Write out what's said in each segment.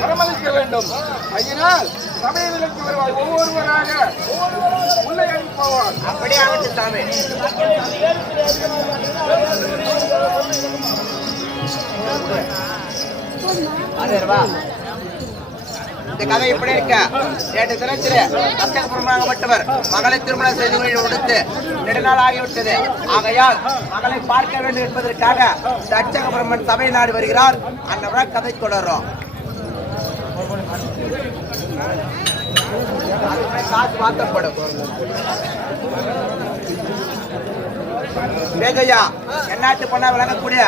வரமளிக்க வேண்டும். அதனால் சபையிலுக்கு வருவார் ஒவ்வொருவராக உள்ளே அனுப்புவார். அப்படியே ஆகட்டும் சாமி. இந்த கதை இப்படி இருக்க நேற்று தினத்திலே கஷ்டப்பட்டவர் மகளை திருமணம் செய்து கொடுத்து நெடுநாள் ஆகிவிட்டது. ஆகையால் மகளை பார்க்க வேண்டும் என்பதற்காக தட்சக பிரம்மன் சபை நாடு வருகிறார். அந்த கதை தொடரும். காசு மாற்றப்படும். என்னாட்டு பண்ண விளங்கக்கூடிய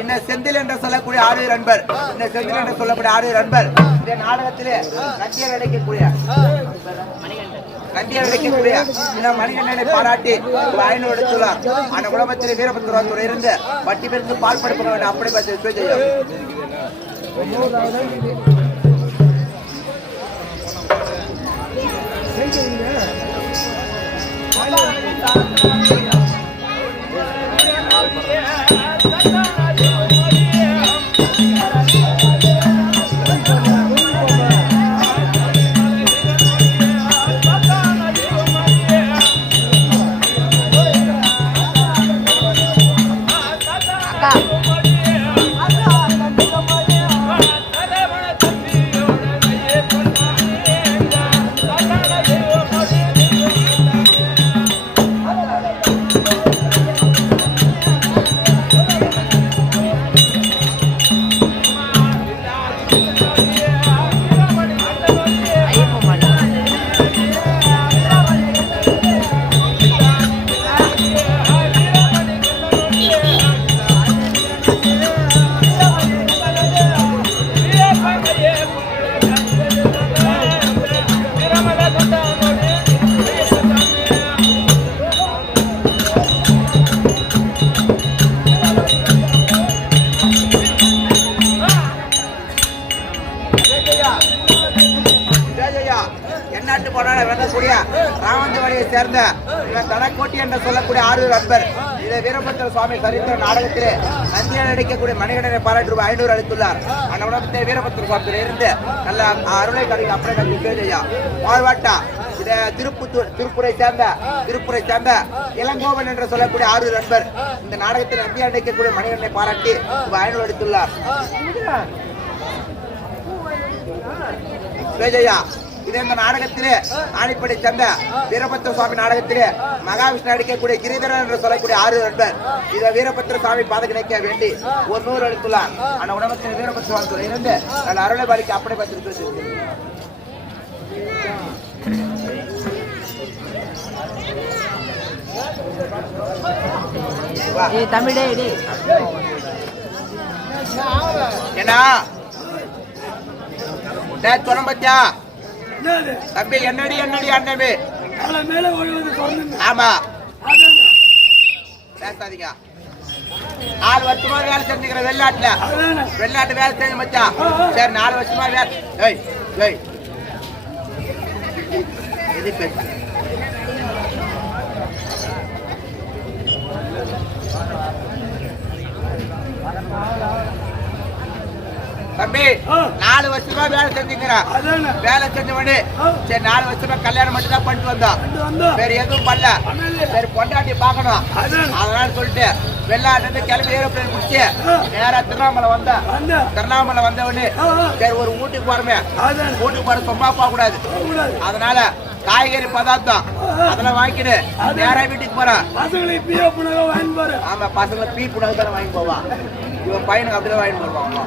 இந்த செந்தில் என்று சொல்லக்கூடிய ஆறு அன்பர், இந்த செந்தில் என்று சொல்லக்கூடிய ஆறு அன்பர் இந்த நாடகத்திலே கண்டியர் அடைக்கக்கூடிய இந்த மணிகண்டனை பாராட்டி 500 எடுத்துள்ளார். அந்த குடும்பத்திலே வீரபத்திரத்துறை இருந்து வட்டி பெருந்து பால் படுப்ப வேண்டும். அப்படி பார்த்து ராமந்தவாடியை சேர்ந்த தனக்கோட்டி என்று சொல்லக்கூடிய ஆறு அன்பர் இதை வீரபத்திர சுவாமி சரித்திர நாடகத்திலே நந்தியால் அடிக்கக்கூடிய மணிகண்டனை பாராட்டி ரூபாய் 500 அளித்துள்ளார். அந்த உடம்பத்தை வீரபத்திர சுவாமியில் இருந்து நல்ல அருளை கிடைக்கும். அப்படியே கல்வி கேஜையா வாழ்வாட்டா இதை திருப்புரை சேர்ந்த இளங்கோவன் என்று சொல்லக்கூடிய ஆறு அன்பர் இந்த நாடகத்தில் நந்தியால் அடிக்கக்கூடிய மணிகண்டனை பாராட்டி ரூபாய் 500 அளித்துள்ளார். கேஜையா இது இந்த நாடகத்திலே ஆணிப்படை சேர்ந்த வீரபத்திர சுவாமி நாடகத்திலே மகாவிஷ்ணு அடிக்கக்கூடிய கிரிதரன் என்று சொல்லக்கூடிய ஆறு அன்பர் இதை வீரபத்திர சுவாமி பாதக நினைக்க வேண்டி 100 அளித்துள்ளார். அந்த உடம்பத்தில் வீரபத்திர சுவாமி இருந்து நல்ல அருளை பாலிக்கு அப்படி பத்திரிக்கை ஏன்னா சொன்னபத்தியா தம்பி என்னடி அண்ணவே ஆமா பேசாதீங்க. 4 வருஷமா வேலை செஞ்சுக்கிற வெளிநாட்டு வேலை செஞ்சு மச்சா. சரி 4 வருஷமா வேலை தம்பி 4 வருஷமா வேலை செஞ்சுக்கிறேன். வேலை செஞ்ச உடனே சரி 4 வருஷமா கல்யாணம் மட்டும் தான் பண்ணிட்டு வந்தோம். வேற எதுவும் பண்ணல. சரி பொண்டாட்டி பார்க்கணும் அதனால சொல்லிட்டு வெள்ளாட்டு கிளம்பி ஏரோப்ளேன் முடிச்சு நேரா திருவண்ணாமலை வந்தேன். திருவண்ணாமலை வந்த உடனே சரி ஒரு வீட்டுக்கு போறமே, வீட்டுக்கு போற சும்மா போக கூடாது. அதனால காய்கறி பதார்த்தம் அதெல்லாம் வாங்கிட்டு நேரா வீட்டுக்கு போறேன். ஆமா பசங்களை பீ புனகு தானே வாங்கி போவான். இவன் பையனுக்கு அப்படிதான் வாங்கிட்டு போவாங்க.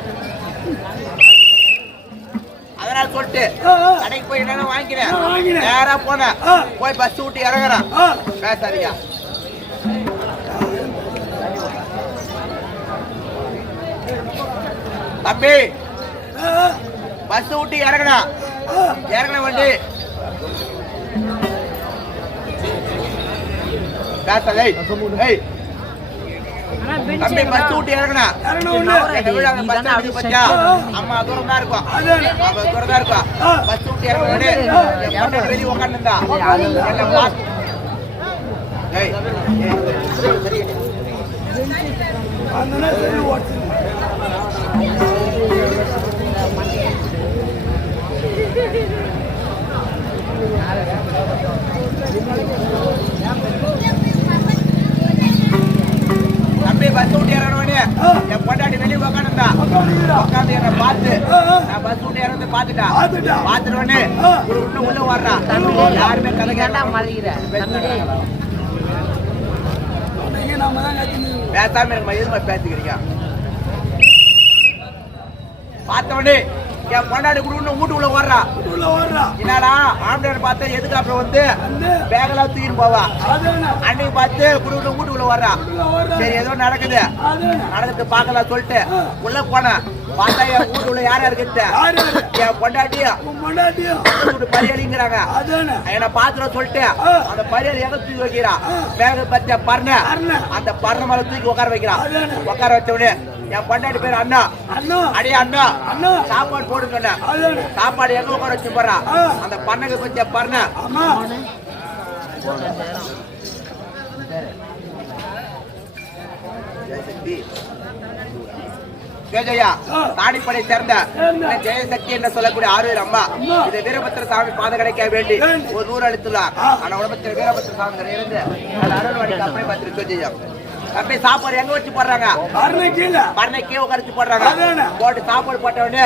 அதனால சொல்லிட்டு கடைக்கு போய் என்ன வாங்கிக்கிறேன். நேரா போனேன். போய் பஸ் விட்டு இறங்குறேன். பேசாதீங்க தம்பி. பஸ் விட்டு இறங்கின வண்டி பேசாத. தம்பி பஸ் விட்டு இறங்கினா அம்மா தூரம் தான் இருக்கும். தூரம் தான் இருக்கும். பஸ் விட்டு இறங்க வெளியே உட்காந்துருந்தா தம்பி பஸ் விட்டு இறங்கணும்னு என் பொண்டாட்டி வெளியே உட்காந்துருந்தா. உட்காந்து என்ன பார்த்து நான் பஸ் விட்டு இறந்து பார்த்துட்டேன். பார்த்துட்டு உடனே உள்ள வர்றான். யாருமே கதை கேட்டா பேசாம எனக்கு எதுமா பேசிக்கிறீங்க. பார்த்த உடனே என் பொண்டாடி கூட வீட்டுக்குள்ள ஓடுறா. என்னடா ஆம்பளை பார்த்தா எதுக்கு அப்புறம் வந்து பேகெல்லாம் தூக்கிட்டு போவா. அன்னைக்கு பார்த்து குடும்ப வீட்டுக்குள்ள ஓடுறா. சரி ஏதோ நடக்குது பார்க்கலாம் சொல்லிட்டு உள்ள போனேன். பார்த்தா என் வீட்டுக்குள்ள யார் இருக்குது என் பொண்டாட்டியும் பரியாளிங்கிறாங்க. என்ன பாத்திரம் சொல்லிட்டு அந்த பரியாளி எங்க தூக்கி வைக்கிறான். பேக பத்திய பர்ண அந்த பர்ண மேல தூக்கி உட்கார வைக்கிறான். உட்கார வச்ச உடனே என் பொண்டாட்டி பேர் அண்ணா. அடியே அண்ணா சாப்பாடு போடு சொன்னேன். சாப்பாடு எங்க உட்கார வச்சு போறா அந்த பண்ணைக்கு பத்திய பர்ண தாடிப்படை சேர்ந்த ஜெயசக்தி என்று சொல்லக்கூடிய ஆரூர் அம்மா இதை வீரபத்திர சாமி பாத கிடைக்க வேண்டி ஒரு 100 அளித்துள்ளார். ஆனா உடம்பத்தில் வீரபத்திர சாமி இருந்து அருள்வாடி அப்படி பார்த்து ஜெயம் அப்படியே சாப்பாடு எங்க வச்சு போடுறாங்க. பண்ணை கீழே உட்காரிச்சு போடுறாங்க. போட்டு சாப்பாடு போட்ட உடனே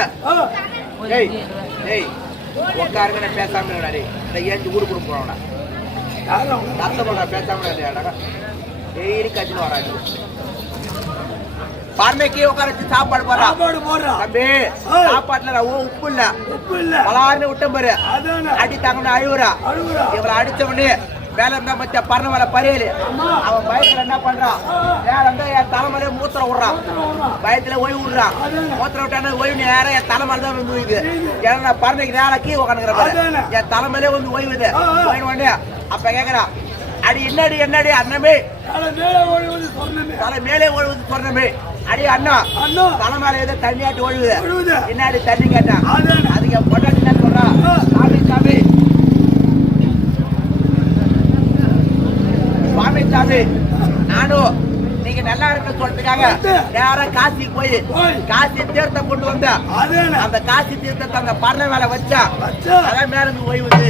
உட்காருங்க பேசாம ஏஞ்சி ஊரு கொடுக்க போறோம். பேசாம டெய்லி கட்சின்னு வராது. பண்ணைக்கே உட்கார சாப்பாடு போடுறான். தம்பி சாப்பாட்டுல உப்பு இல்ல பலாருன்னு விட்டம் பாரு. அடி தாங்கன்னு அழுவுறா. இவளை அடிச்ச உடனே வேலை இருந்தா மச்ச பறனை மேல பரையலு. அவன் பயத்துல என்ன பண்றான். வேலை இருந்தா என் தலைமையில மூத்திரம் விடுறான். பயத்துல ஓய்வு விடுறான். மூத்திரம் விட்டான ஓய்வு நேரம் என் தலைமையில தான் வந்து ஓய்வுது. ஏன்னா பறனைக்கு நேரம் கீழே உட்காந்துக்கிற என் தலைமையிலே வந்து ஓய்வுது. ஓய்வு உடனே அப்ப கேக்குறான் அடி என்னடி அண்ணமே தலை மேலே ஒழுகுது சொன்னமே. அடி அண்ணா தலைமையில ஏதோ தண்ணியாட்டு ஒழுகுது. என்னாடி தண்ணி கேட்டான். அதுக்கு என் பொண்டாட்டி என்ன சொல்றான். சாமி நானும் நீங்க நல்லா இருக்க சொல்றதுக்காக நேரம் காசிக்கு போய் காசி தீர்த்தம் கொண்டு வந்த அந்த காசி தீர்த்தத்தை அந்த பறவை மேல வச்சா அதான் மேல இருந்து ஓய்வுது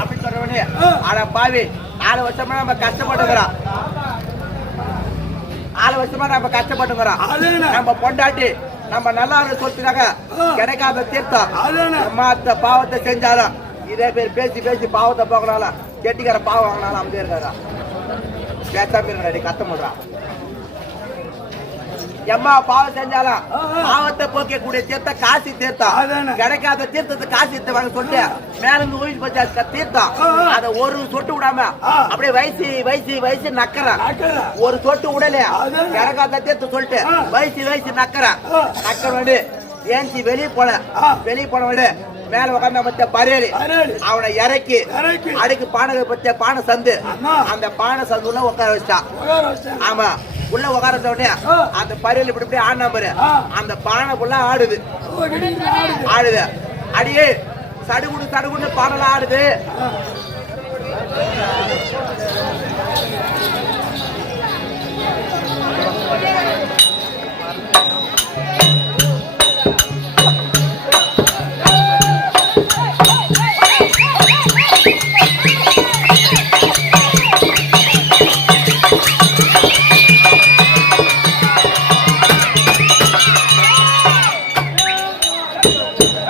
அப்படின்னு சொல்றவனே. ஆனா பாவி 4 வருஷமா நம்ம கஷ்டப்பட்டுக்கிறோம். 4 வருஷமா நம்ம கஷ்டப்பட்டுக்கிறோம். நம்ம பொண்டாட்டி நம்ம நல்லா இருக்க சொல்றதுக்காக கிடைக்காத தீர்த்தம் நம்ம பாவத்தை செஞ்சாலும் இதே பேர் பேசி பேசி பாவத்தை போகனாலும் கெட்டிக்கிற பாவம் வாங்கினாலும் அமைதியா இருக்காதா. பேசாம கத்த முடுறான். எம்மா பாவம் செஞ்சாலும் பாவத்தை போக்கக்கூடிய தீர்த்தம் காசி தீர்த்தம். கிடைக்காத தீர்த்தத்தை காசி தீர்த்தம் வாங்க சொல்லிட்டு மேல இருந்து ஊழி பச்சா தீர்த்தம் அதை ஒரு சொட்டு விடாம அப்படியே வயசு வயசு வயசு நக்கறான். ஒரு சொட்டு விடல கிடைக்காத தீர்த்தம் சொல்லிட்டு வயசு வயசு நக்கற வேண்டு ஏஞ்சி வெளியே போன வேண்டு மேல உட்கார்ந்த மத்த பரேலி அவனை இறக்கி அடுக்கு பானை பச்ச பானை சந்து அந்த பானை சந்துல உட்கார வச்சான். ஆமா உள்ள உட்கார உடனே அந்த பரேலி இப்படி இப்படி ஆடினா பாரு அந்த பானை புள்ள ஆடுது. அடியே சடுகுடு பானைலாம் ஆடுது.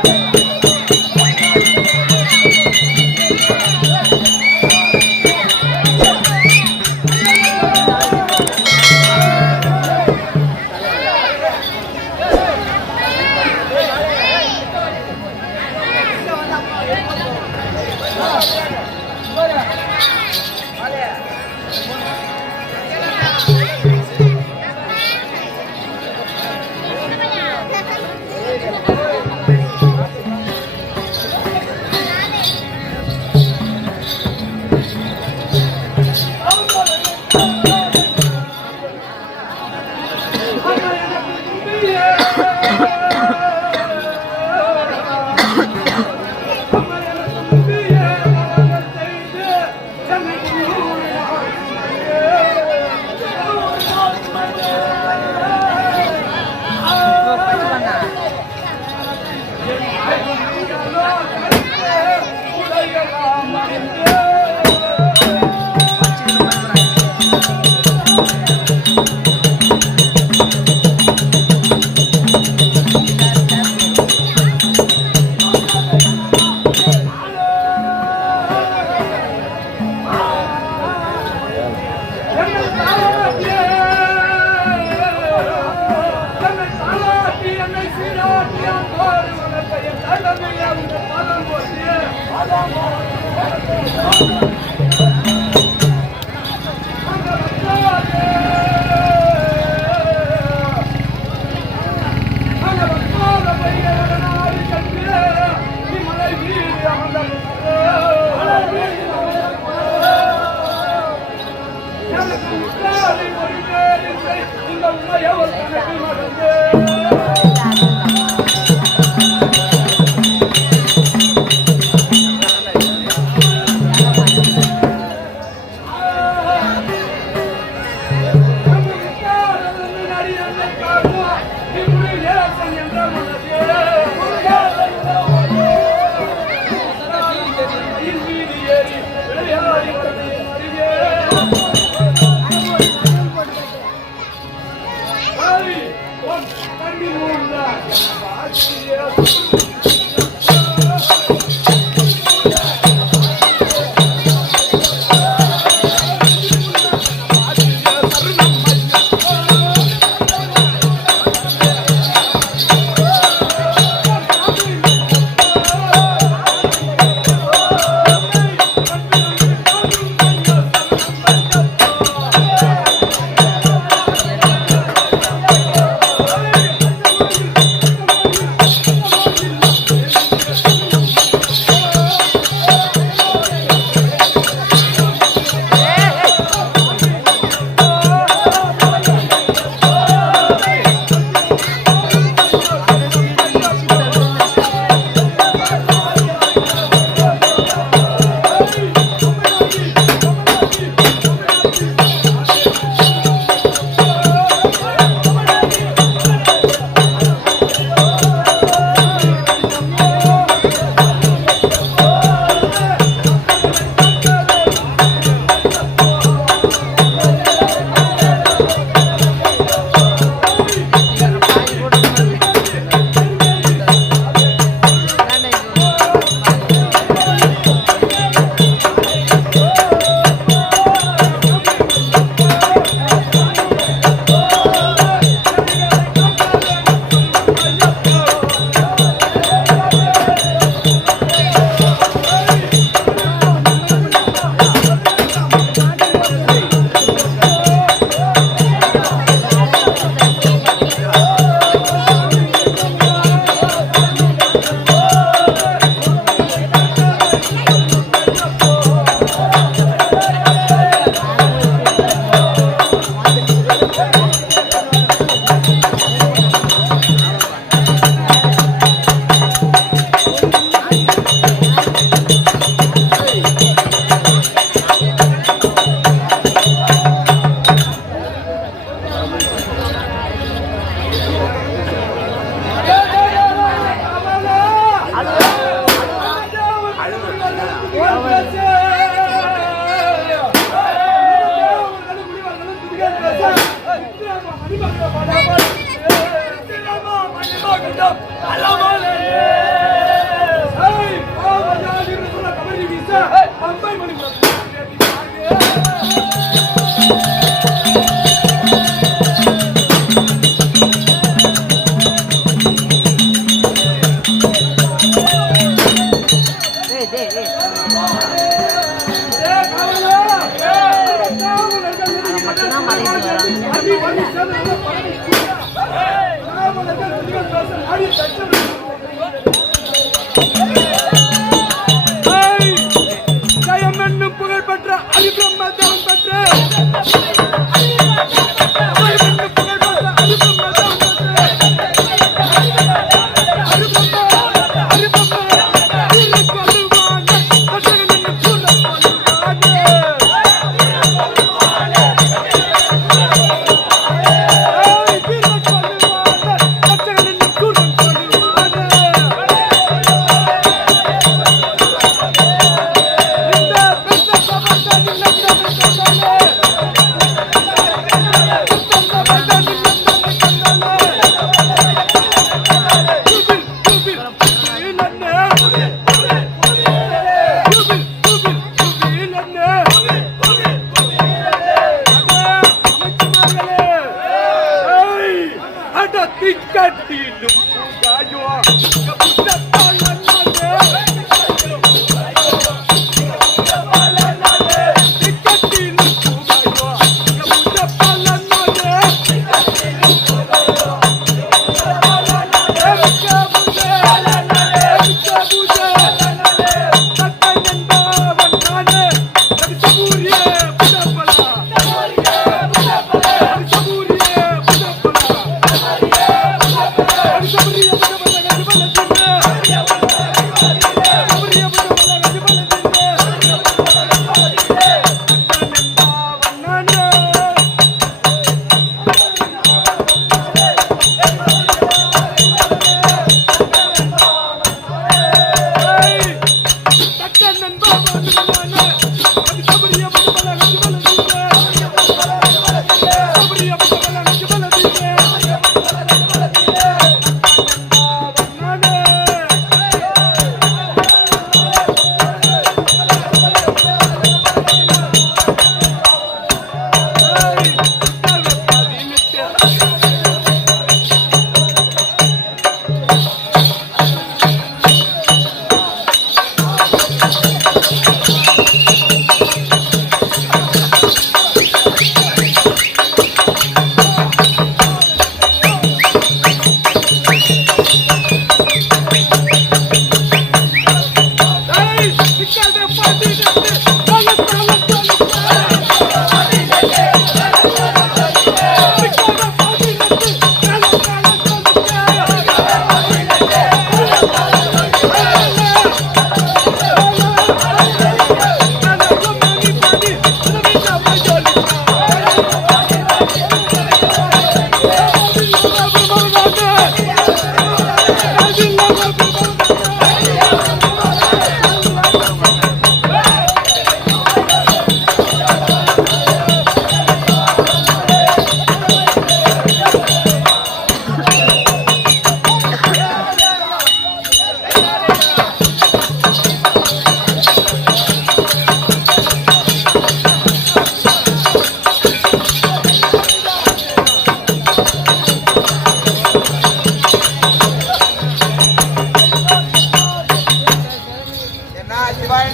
Thank you.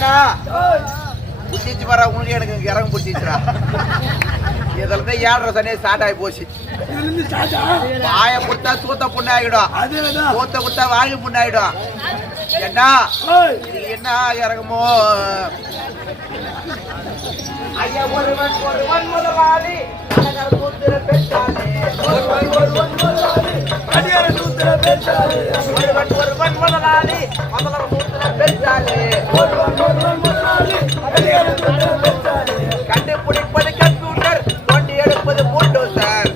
ஏண்டா புடிச்சு வர உங்களுக்கு எனக்கு இறங்க பிடிச்சிச்சுடா இதுல தான் 7.5 சனே ஸ்டார்ட் ஆகி போச்சு வாய கொடுத்தா சூத்த புண்ணு ஆகிடும் சூத்த கொடுத்தா வாங்கி புண்ணு ஆகிடும் ஏண்டா இது என்ன இறங்குமோ ஐயா ஒருவன் முதலாளி சூத்திர பெற்றாலே ஒருவன் முதலாளி சூத்திர பெற்றாலே ஒருவன் முதலாளி சூத்திர பெற்றாலே கண்டுபிடிப்பது கம்ப்யூட்டர் தோண்டி எடுப்பது புல்டோசர்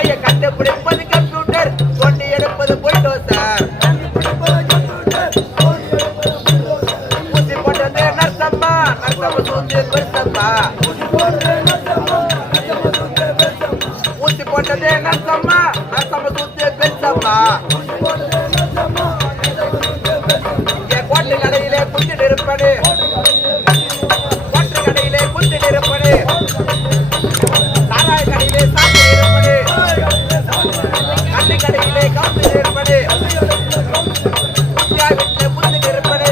ஐயா கண்டுபிடிப்பது கம்ப்யூட்டர் தோண்டி எடுப்பது புல்டோசர் ஊசி போட்டது நர்சம்மா சூத்திர பெருசம்மா ஊசி போட்டது நர்சம்மா சூத்திர பெருசம்மா கோட்டை கடையிலே குந்தி நிற்பது கோட்டை கடையிலே குந்தி நிற்பது சாராய கடையிலே சாப்பிட்டு இருப்பது கல்வி கடையிலே காத்து இருப்பது வீட்டிலே புந்து நிற்பது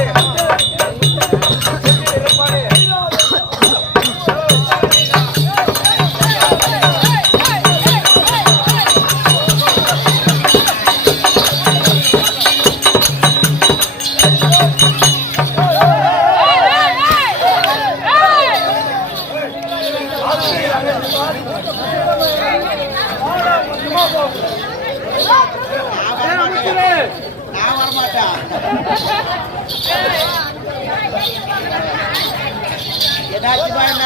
நான் வரமாட்டேன் ஏதாச்சும் என்ன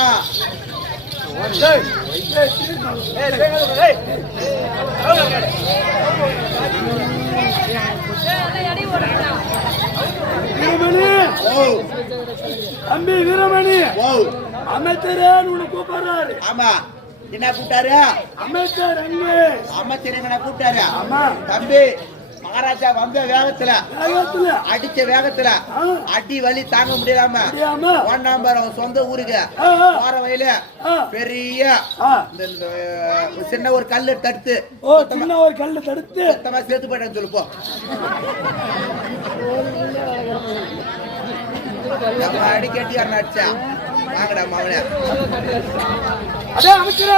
தம்பி வீரமணி அமைச்சரே கூப்பிடுறாரு. ஆமா என்ன கூப்பிட்டாரு அமைச்சர் அமைச்சர் என்ன கூப்பிட்டாரு. ஆமா தம்பி மகாராஜா வந்த வேகத்துல அடிச்ச வேகத்துல அடி வலி தாங்க முடியாம ஒன்னாம்பர் அவன் சொந்த ஊருக்கு போற வயல பெரிய சின்ன ஒரு கல்லு தடுத்து சுத்தமா சேர்த்து போயிட்டேன்னு சொல்லுப்போம். அடி கேட்டி யாரும் அடிச்சா வாங்கடா மாவன அதே அமைச்சரே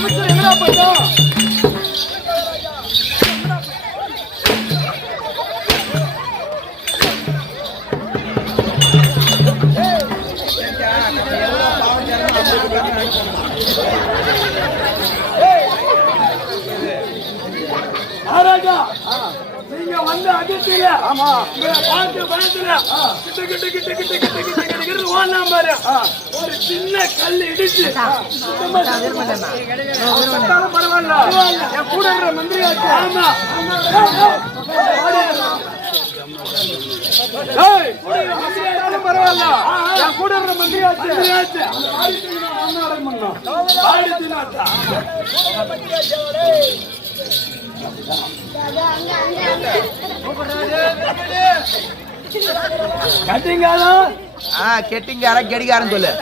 அமைச்சர் எங்கடா போயிட்டோம். மகாராஜா நீங்க வந்து அடிச்சீங்க. ஆமா பார்த்து பயத்துல கிட்ட கிட்ட கிட்ட கிட்ட கிட்ட கிட்ட கிட்ட ஓடனா பாரு. ஒரு சின்ன கல் இடிச்சு பரவாயில்ல என் கூட இருக்கிற மந்திரி ஆச்சு. ஆமா பரவாயில்ல என் கூட இருக்கிற மந்திரி ஆச்சு. கெட்டிங்கார கெடிகாரன் சொல்லு.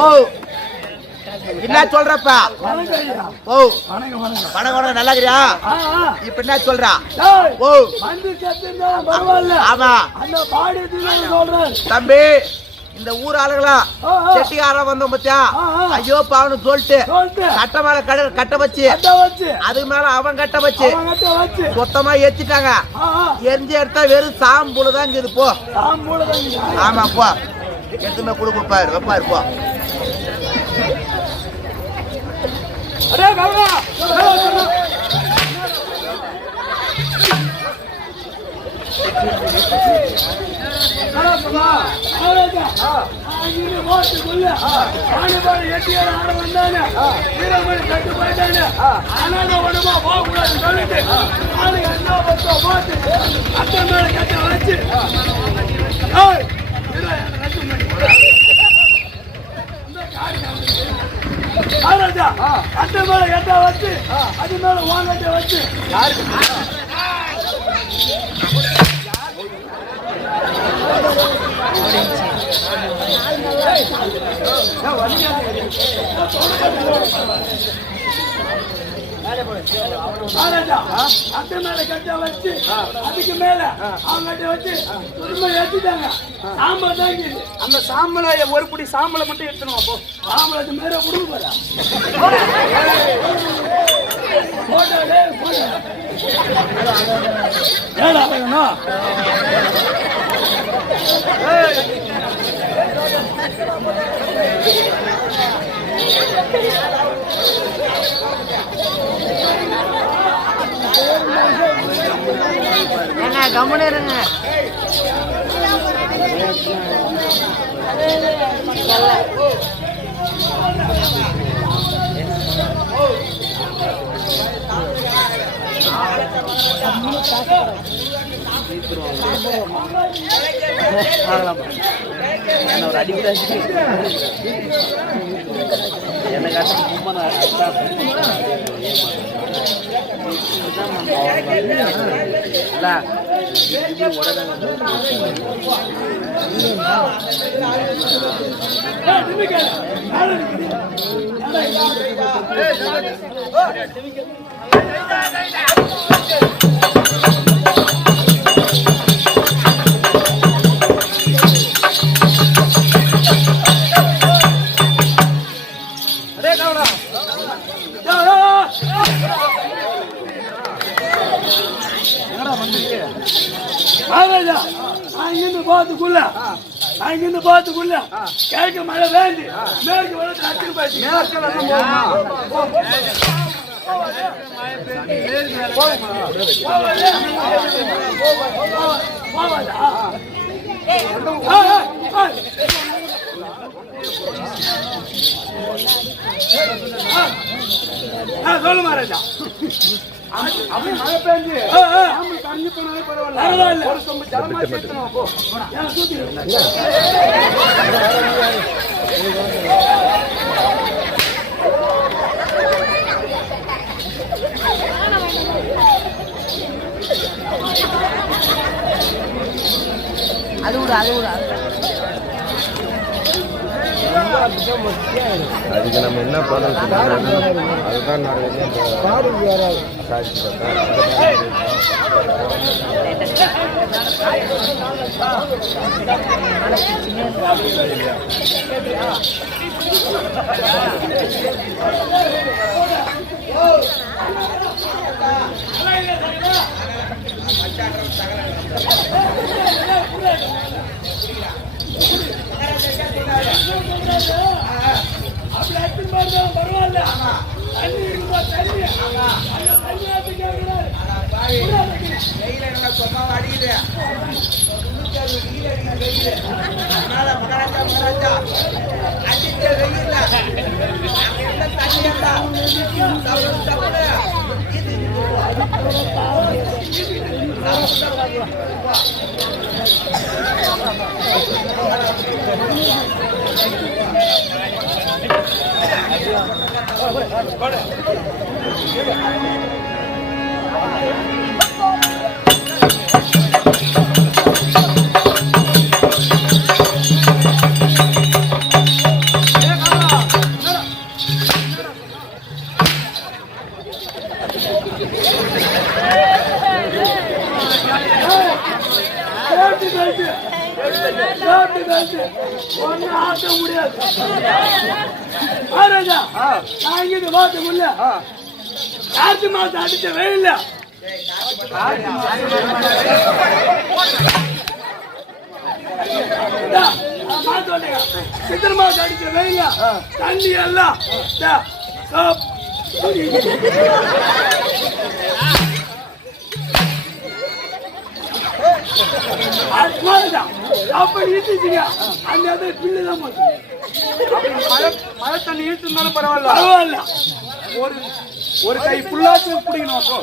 ஓ என்ன சொல்றப்பா? ஓ வணக்கம் நல்லா இருக்கிறியா? இப்ப என்ன சொல்றா? ஓ ஆமா தம்பி இந்த ஊர் ஆளுங்களா செட்டிக்கார வந்தோம் பத்தியா ஐயோ பாவனு சொல்லிட்டு கட்ட மேல கட்ட வச்சு அதுக்கு மேல அவன் கட்ட வச்சு மொத்தமா ஏத்திட்டாங்க. எரிஞ்சு எடுத்தா வெறும் சாம்புலதான் இருக்குது போ. ஆமா போ எடுத்துமே கொடுப்பாரு வைப்பாரு போ. அட்டை மேல எட்ட வச்சு அது மேல வாங்கட்ட வச்சு அந்த மேல கட்ட வச்சு அதுக்கு மேல அவங்க வச்சு திரும்ப ஏற்றிட்டாங்க. சாம்பல் தான் அந்த சாம்பலை ஒரு புடி சாம்பலை மட்டும் எடுத்துணும். அப்போ சாம்பலுக்கு மேல கொடுக்க போறா ஏடா வேணும் கம்முன்னு இருங்க. ஒரு அடிப்படை என்ன அங்கிருந்து பார்த்துக்குள்ள கிழக்கு மழை வேண்டி மேற்கு வளர்த்து அடிச்சு போயிடுச்சு. சொல்லு மகாராஜா. அப்படி மழை பெஞ்சு தண்ணி போனாலே பரவாயில்ல. ஒரு சொம்பு ஜலமா சேர்த்தணும். போ அது விடு அது விடு. அதுக்கு நம்ம என்ன பண்ணுறது? அதுதான் பரவாயில்ல. அடிக்குது மகாராஜா அடிச்ச வெயில் ஒன்னும் ஆட்ட முடியாது. மகாராஜா நாங்க பார்த்துக்குள்ள காற்று மாசம் அடிச்ச வெயில்ல சித்திர மாசம் அடிச்ச வெயில்ல தண்ணி எல்லாம் அப்படி இட்டுச்சுங்க. அந்த இடத்துல பில்லுதான் மழை தண்ணி இழுத்துனாலும் பரவாயில்ல பரவாயில்ல. ஒரு கை புல்லாச்சு பிடிக்கணும். அப்போ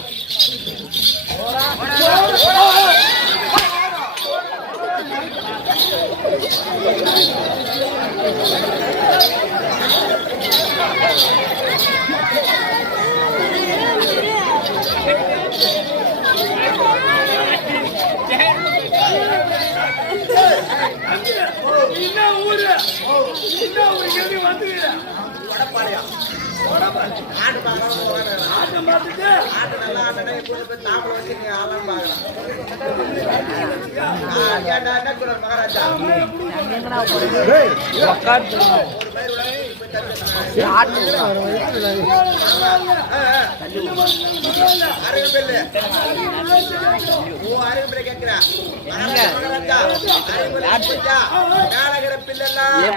ஆட்டு பார்க்கலாம் போறாங்க. ஆட்டம் பார்த்துட்டு ஆட்டு நல்லா ஆட்டனா இப்போ போய் தாம்பளை வச்சு நீ ஆளான்னு பார்க்கலாம். கேட்டா என்ன சொல்ற மகாராஜா? ஒரு பயிர் உலகம் இப்ப தருகிறது. அருகம்பில்லு. ஓ அருகம்பிள்ளை கேட்கிறேன். மகாராஜா அருகம்பிள்ளை மேலகிற பில்லெல்லாம்